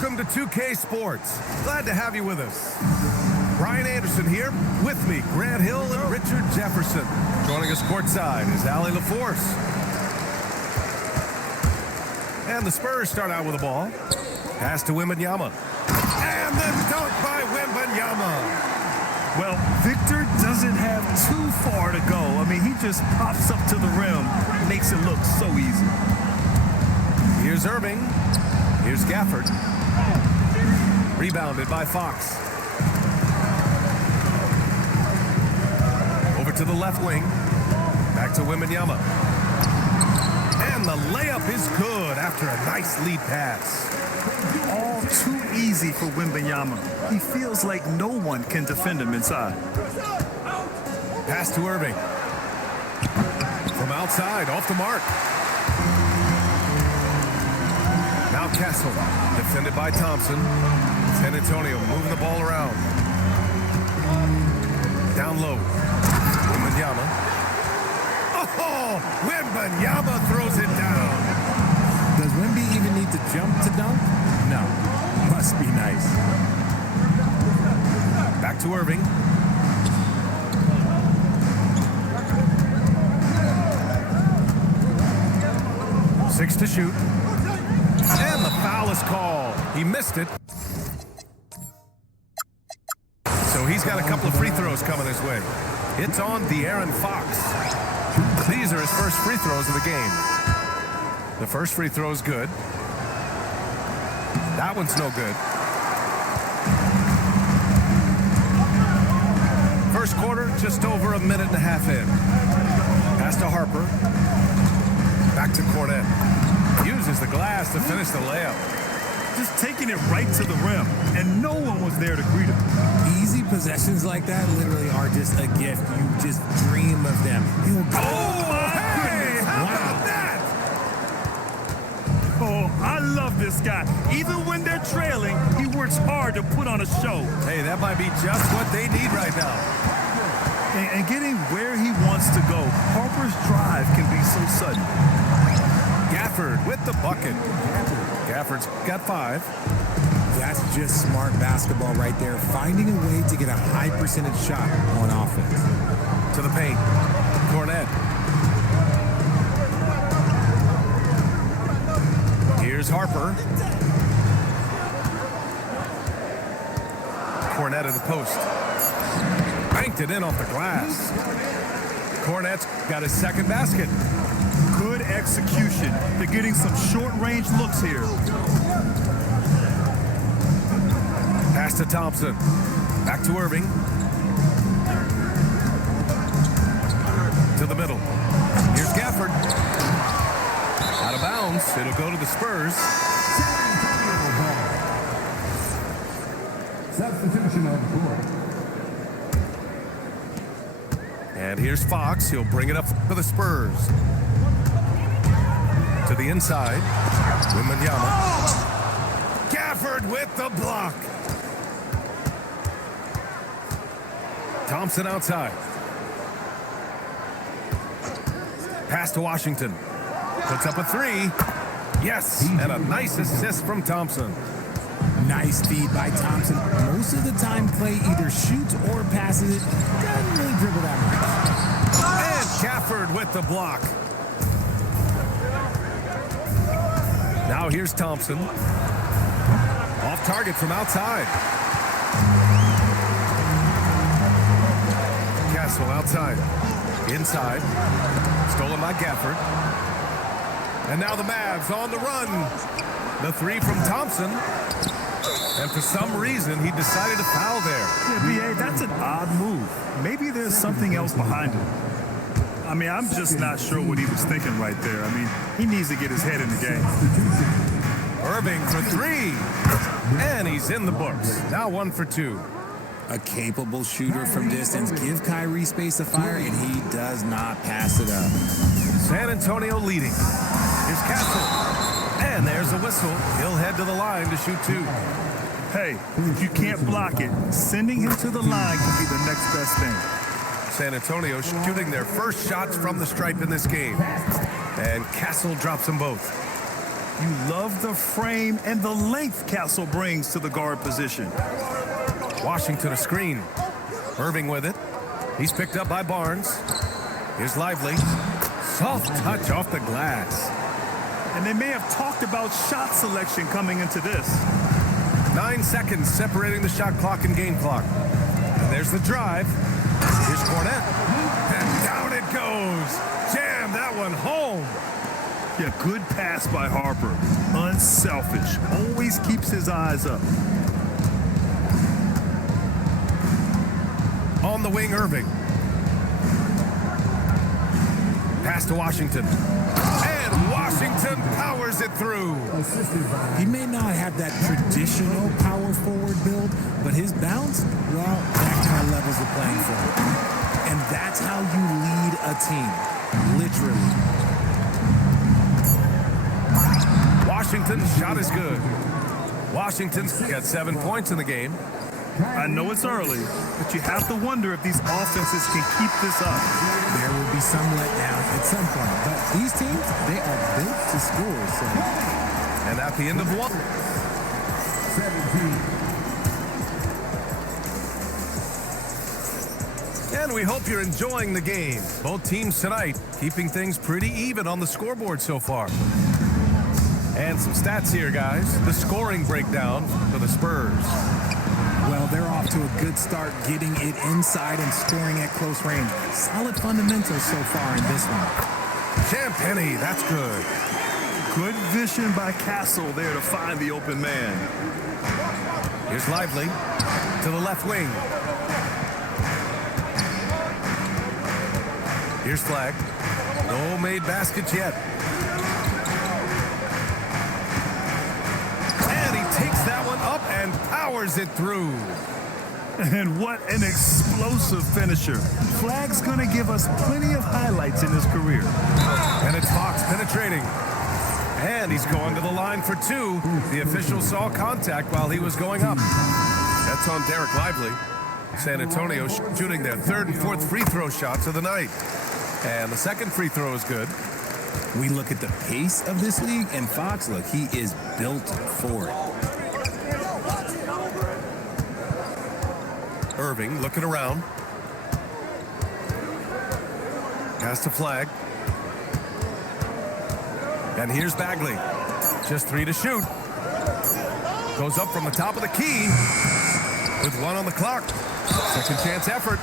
Welcome to 2K Sports. Glad to have you with us. Brian Anderson here. With me, Grant Hill and Richard Jefferson. Joining us courtside is Allie LaForce. And the Spurs start out with the ball. Pass to Wembanyama. And the dunk by Wembanyama. Well, Victor doesn't have too far to go. I mean, he just pops up to the rim, makes it look so easy. Here's Irving. Here's Gafford. Rebounded by Fox. Over to the left wing. Back to Wembanyama. And the layup is good after a nice lead pass. All too easy for Wembanyama. He feels like no one can defend him inside. Pass to Irving. From outside, off the mark. Now Castle, defended by Thompson. San Antonio moving the ball around. Down low. Wembanyama. Oh, Wembanyama throws it down. Does Wemby even need to jump to dunk? No. Must be nice. Back to Irving. Six to shoot. And the foul is called. He missed it. So he's got a couple of free throws coming his way. It's on De'Aaron Fox. These are his first free throws of the game. The first free throw is good. That one's no good. First quarter, just over a minute and a half in. Pass to Harper. Back to Cornette. Uses the glass to finish the layup. Just taking it right to the rim, and no one was there to greet him. Easy possessions like that literally are just a gift. You just dream of them. Hey, how about that? Oh, I love this guy. Even when they're trailing, he works hard to put on a show. Hey, that might be just what they need right now. And getting where he wants to go, Harper's drive can be so sudden. Gafford with the bucket. Gafford's got 5. That's just smart basketball right there. Finding a way to get a high percentage shot on offense. To the paint. Cornette. Here's Harper. Cornette at the post. Banked it in off the glass. Cornette's got his second basket. Good execution. They're getting some short-range looks here. Pass to Thompson. Back to Irving. To the middle. Here's Gafford. Out of bounds. It'll go to the Spurs. Substitution on the floor. And here's Fox. He'll bring it up for the Spurs. To the inside. Wembanyama. Gafford with the block. Thompson outside. Pass to Washington. Puts up a 3. Yes, and a nice assist from Thompson. Nice feed by Thompson. Most of the time, Clay either shoots or passes it. Doesn't really dribble that much. And Gafford with the block. Now here's Thompson. Off target from outside. Castle outside. Inside. Stolen by Gafford. And now the Mavs on the run. The 3 from Thompson. And for some reason, he decided to foul there. Yeah, B.A., that's an odd move. Maybe there's something else behind it. I mean, I'm just not sure what he was thinking right there. I mean, he needs to get his head in the game. Irving for 3. And he's in the books. Now 1 for 2. A capable shooter from distance. Give Kyrie space to fire, and he does not pass it up. San Antonio leading. Here's Castle. And there's a whistle. He'll head to the line to shoot 2. Hey, if you can't block it, sending him to the line can be the next best thing. San Antonio shooting their first shots from the stripe in this game. And Castle drops them both. You love the frame and the length Castle brings to the guard position. Washington a screen. Irving with it. He's picked up by Barnes. Here's Lively. Soft touch off the glass. And they may have talked about shot selection coming into this. 9 seconds separating the shot clock and game clock. And there's the drive. Here's Cornette. And down it goes. Jam that one home. Yeah, good pass by Harper. Unselfish. Always keeps his eyes up. On the wing, Irving. Pass to Washington. And Washington powers it through. He may not have that traditional power forward build, but his bounce, well, that kind of levels the playing field. And that's how you lead a team, literally. Washington's shot is good. Washington's got 7 points in the game. I know it's early, but you have to wonder if these offenses can keep this up. There will be some letdown at some point, but these teams, they are built to score. So. And at the end of one. 17. And we hope you're enjoying the game. Both teams tonight keeping things pretty even on the scoreboard so far. And some stats here, guys. The scoring breakdown for the Spurs. Well, they're off to a good start getting it inside and scoring at close range. Solid fundamentals so far in this one. Champagny, that's good. Good vision by Castle there to find the open man. Here's Lively to the left wing. Here's Flag. No made baskets yet. And he takes that one up and powers it through. And what an explosive finisher. Flag's going to give us plenty of highlights in his career. And it's Fox penetrating. And he's going to the line for two. The official saw contact while he was going up. That's on Derek Lively. San Antonio shooting their third and fourth free throw shots of the night. And the second free throw is good. We look at the pace of this league, and Fox, look, he is built for it. Irving looking around. Has to Flag. And here's Bagley. Just 3 to shoot. Goes up from the top of the key with 1 on the clock. Second chance effort.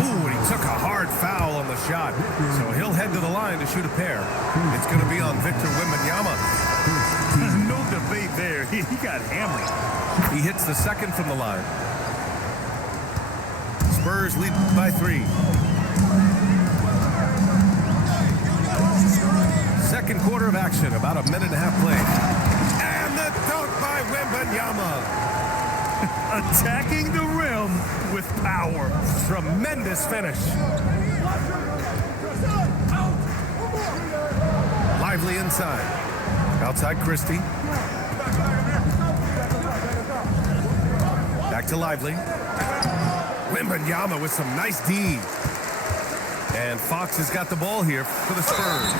Ooh, and he took a hard foul on the shot. So he'll head to the line to shoot a pair. It's going to be on Victor Wembanyama. No debate there. He got hammered. He hits the second from the line. Spurs lead by 3. Second quarter of action, about a minute and a half played. And the dunk by Wembanyama. Attacking the rim with power. Tremendous finish. Lively inside. Outside Christie. Back to Lively. Wembanyama with some nice D. And Fox has got the ball here for the Spurs.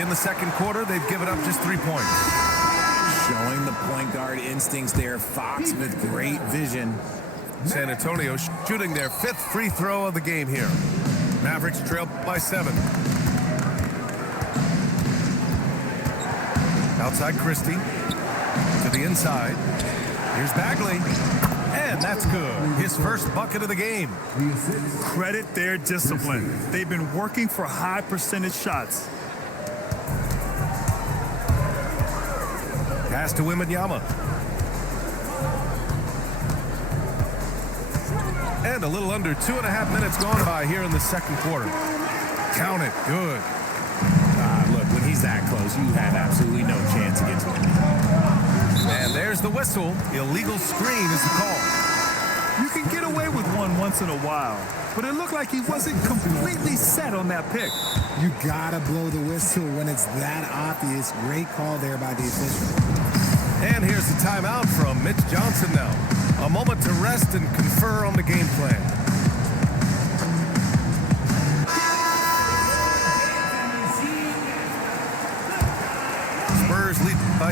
In the second quarter, they've given up just 3 points. Showing the point guard instincts there. Fox with great vision. San Antonio shooting their 5th free throw of the game here. Mavericks trail by 7. Outside Christie. To the inside. Here's Bagley. And that's good. His first bucket of the game. Credit their discipline. They've been working for high percentage shots. Pass to Wembanyama. And a little under 2.5 minutes gone by here in the second quarter. Count it. Good. Look, when he's that close, you have absolutely no chance against him. And there's the whistle. Illegal screen is the call. You can get away with one once in a while, but it looked like he wasn't completely set on that pick. You gotta blow the whistle when it's that obvious. Great call there by the official. And here's the timeout from Mitch Johnson now. A moment to rest and confer on the game plan.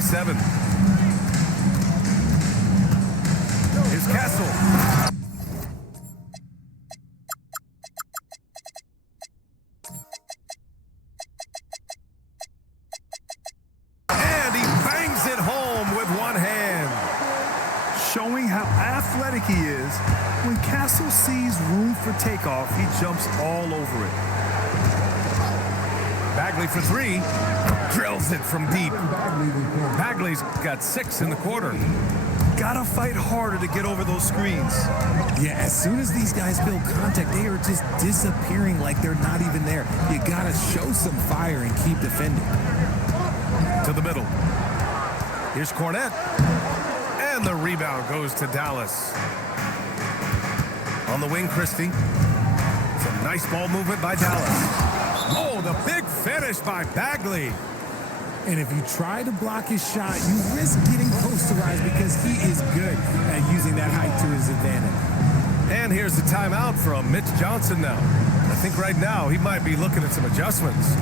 7. Here's Castle. And he bangs it home with one hand. Showing how athletic he is, when Castle sees room for takeoff, he jumps all over it. Bagley for 3. Drills it from deep. Bagley's got 6 in the quarter. Gotta fight harder to get over those screens. Yeah, as soon as these guys build contact, they are just disappearing like they're not even there. You gotta show some fire and keep defending. To the middle. Here's Cornette. And the rebound goes to Dallas. On the wing, Christie. Some nice ball movement by Dallas. Oh, the big finish by Bagley. And if you try to block his shot, you risk getting posterized because he is good at using that height to his advantage. And here's the timeout from Mitch Johnson now. I think right now he might be looking at some adjustments.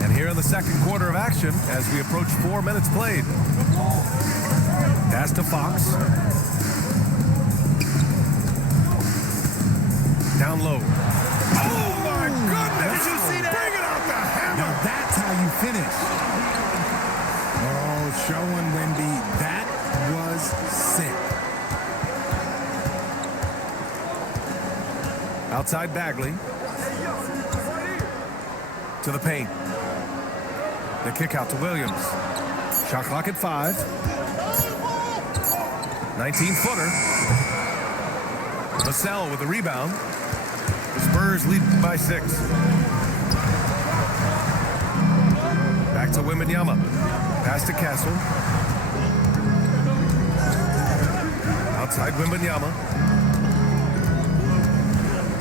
And here in the second quarter of action, as we approach 4 minutes played. Pass to Fox. Down low. Oh, my goodness! Did you see that? Bring it out the hammer! Now that's how you finish. Oh, showing Wemby. That was sick. Outside Bagley. To the paint. The kick out to Williams. Shot clock at 5. 19-footer. Vassell with the rebound. The Spurs lead by 6. Back to Wembanyama. Pass to Castle. Outside Wembanyama.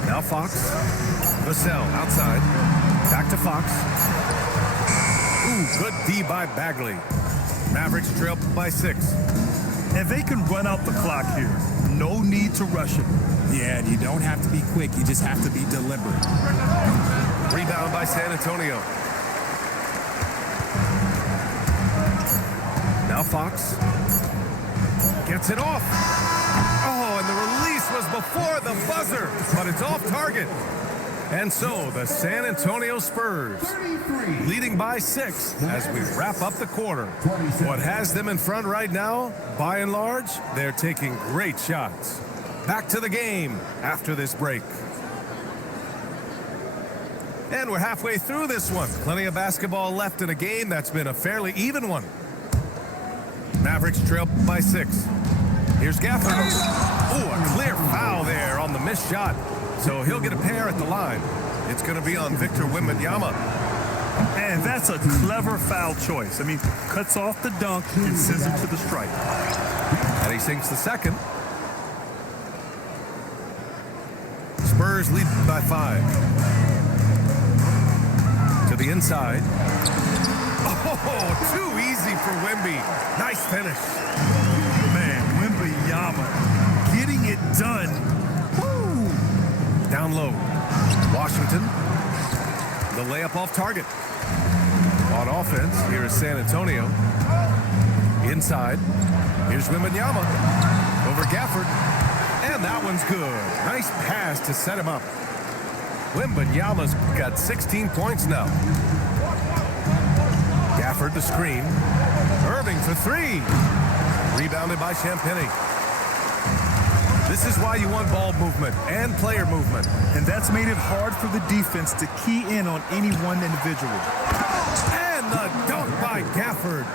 Now Fox. Vassell outside. Back to Fox. Ooh, good D by Bagley. Mavericks trail by 6. And they can run out the clock here. No need to rush it. Yeah, you don't have to be quick. You just have to be deliberate. Rebound by San Antonio. Now Fox. Gets it off. Oh, and the release was before the buzzer, but it's off target. And so the San Antonio Spurs leading by 6 as we wrap up the quarter. What has them in front right now, by and large, they're taking great shots. Back to the game after this break. And we're halfway through this one. Plenty of basketball left in a game that's been a fairly even one. Mavericks trail by 6. Here's Gafford. Oh, a clear foul there on the missed shot. So he'll get a pair at the line. It's going to be on Victor Wembanyama. And that's a clever foul choice. I mean, cuts off the dunk and sends him to the stripe. And he sinks the second. Spurs lead by 5. To the inside. Oh, too easy for Wemby. Nice finish. Man, Wembanyama getting it done. Woo! Down low. Washington. The layup off target. On offense, here is San Antonio. Inside. Here's Wembanyama. Over Gafford. And that one's good. Nice pass to set him up. Wembanyama's got 16 points now. Gafford the screen. Irving for 3. Rebounded by Champagny. This is why you want ball movement and player movement. And that's made it hard for the defense to key in on any one individual. And the dunk by Gafford.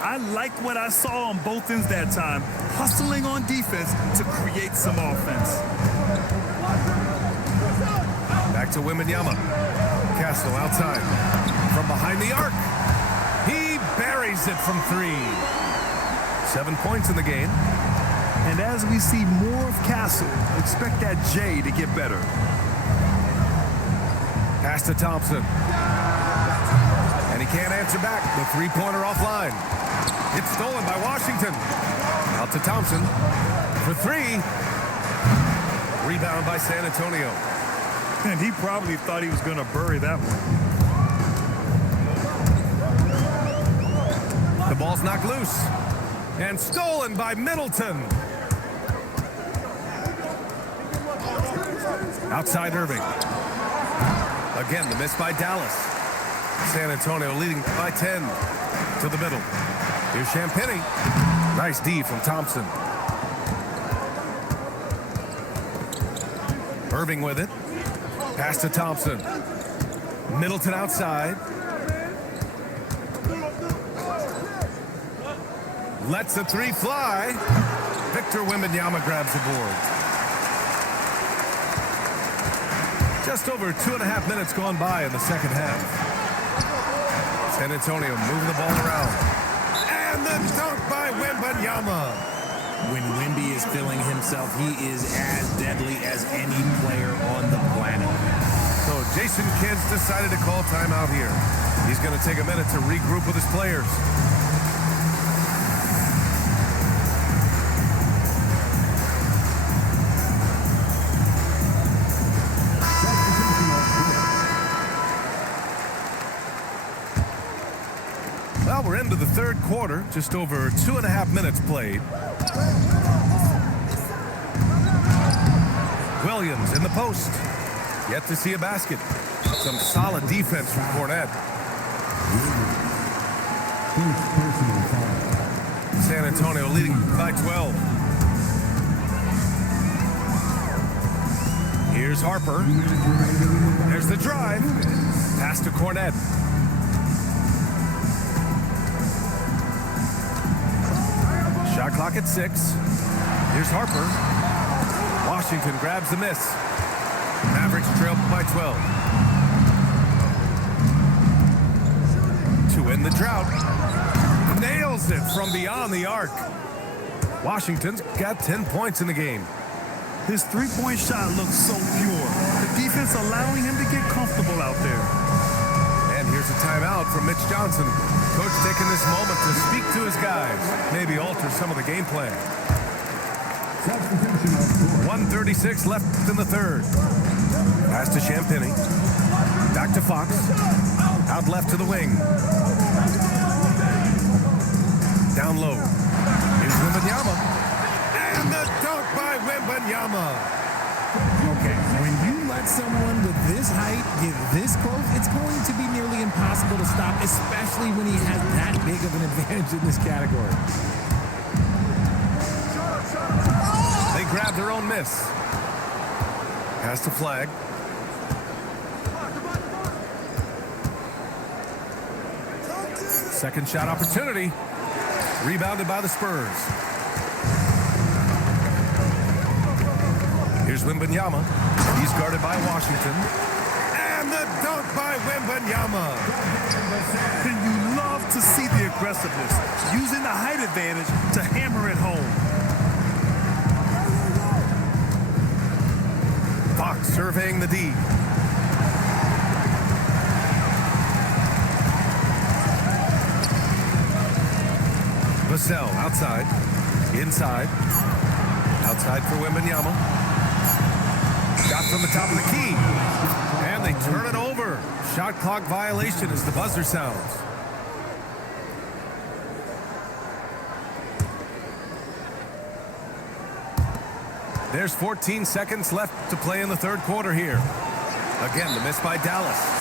I like what I saw on both ends that time, hustling on defense to create some offense. Back to Wembanyama. Castle outside. From behind the arc. He buries it from 3. 7 points in the game. And as we see more of Castle, expect that J to get better. Pass to Thompson. And he can't answer back. The three-pointer offline. It's stolen by Washington. Out to Thompson for 3. Rebound by San Antonio. And he probably thought he was going to bury that one. The ball's knocked loose and stolen by Middleton. Outside Irving. Again, the miss by Dallas. San Antonio leading by 10 to the middle. Here's Champagny. Nice D from Thompson. Irving with it. Pass to Thompson. Middleton outside. Lets the three fly. Victor Wembanyama grabs the board. Just over 2.5 minutes gone by in the second half. San Antonio moving the ball around. And the dunk by Wembanyama. When Wemby is feeling himself, he is as deadly as any player on the planet. So Jason Kidd's decided to call timeout here. He's going to take a minute to regroup with his players. Well, we're into the third quarter, just over 2.5 minutes played. Williams in the post. Yet to see a basket. Some solid defense from Cornette. San Antonio leading by 12. Here's Harper. There's the drive. Pass to Cornette. Shot clock at 6. Here's Harper. Washington grabs the miss. Mavericks trail by 12. To end the drought. Nails it from beyond the arc. Washington's got 10 points in the game. His three-point shot looks so pure. The defense allowing him to get comfortable out there. And here's a timeout from Mitch Johnson. Coach taking this moment to speak to his guys. Maybe alter some of the game plan. 1:36 left in the third. Pass to Champagny. Back to Fox. Out left to the wing. Down low. Here's Wembanyama. And the dunk by Wembanyama. Okay, when you let someone with this height get this close, it's going to be nearly impossible to stop, especially when he has that big of an advantage in this category. They grab their own miss. Pass to Flag. Second shot opportunity. Rebounded by the Spurs. Here's Wembanyama. He's guarded by Washington. And the dunk by Wembanyama. And you love to see the aggressiveness, using the height advantage to hammer it home. Fox surveying the D. Vassell outside. Inside. Outside for Wembanyama. Shot from the top of the key. And they turn it over. Shot clock violation as the buzzer sounds. There's 14 seconds left to play in the third quarter here. Again, the miss by Dallas.